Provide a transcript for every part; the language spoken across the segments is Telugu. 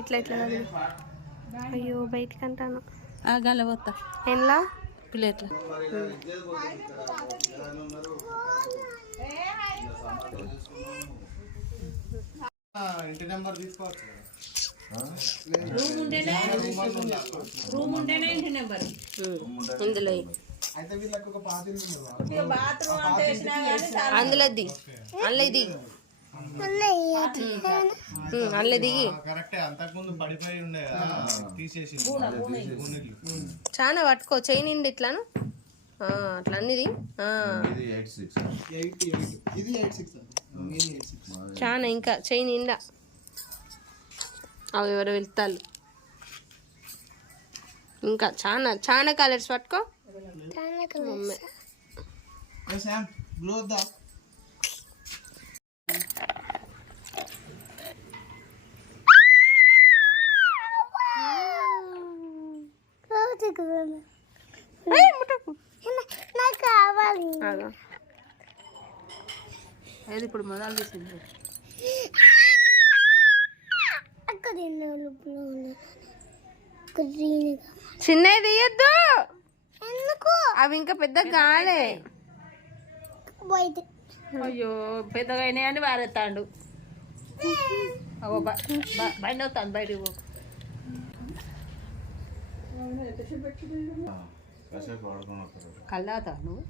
ఇట్లా ఇట్లా తగిలి. అయ్యో బయటికి అంటాను గలవత్తా ఎలా ప్లేట్లు. ఇందులో అందులోది అల్లది అల్ల దిగి చాలా పట్టుకో చెయ్యి నిండి ఇట్లాను అట్లా అన్నిది చాలా ఇంకా చెయ్యి నిండా అవి ఎవరు వెళ్తారు ఇంకా చాలా చాలా కలర్స్ పట్టుకో ఏది ఇప్పుడు మొదలు తీసింది చిన్నవి తీయద్దు అవి ఇంకా పెద్ద కాలే. అయ్యో పెద్దగా అయినాయని వారెత్తాడు. బండి అవుతాను బయటికి పో. కళ్ళు అవుతావా నువ్వు?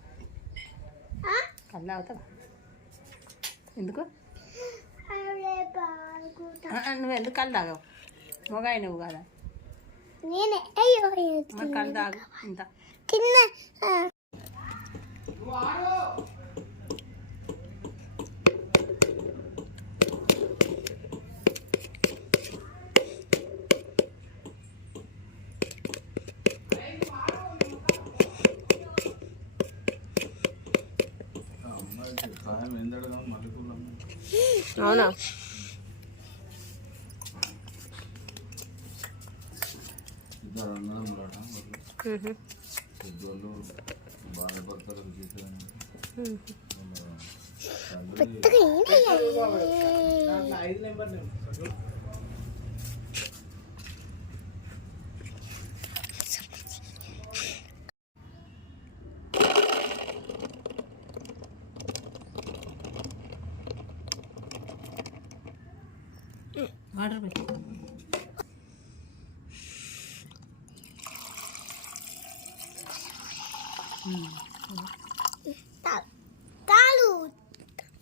కళ్ళు అవుతావా? ఎందుకు నువ్వు ఎందుకు కళ్ళు తాగావు? మొగాయి నువ్వు కదా మరి కళ్ళు తాగు ఇంత. అవునా వాటర్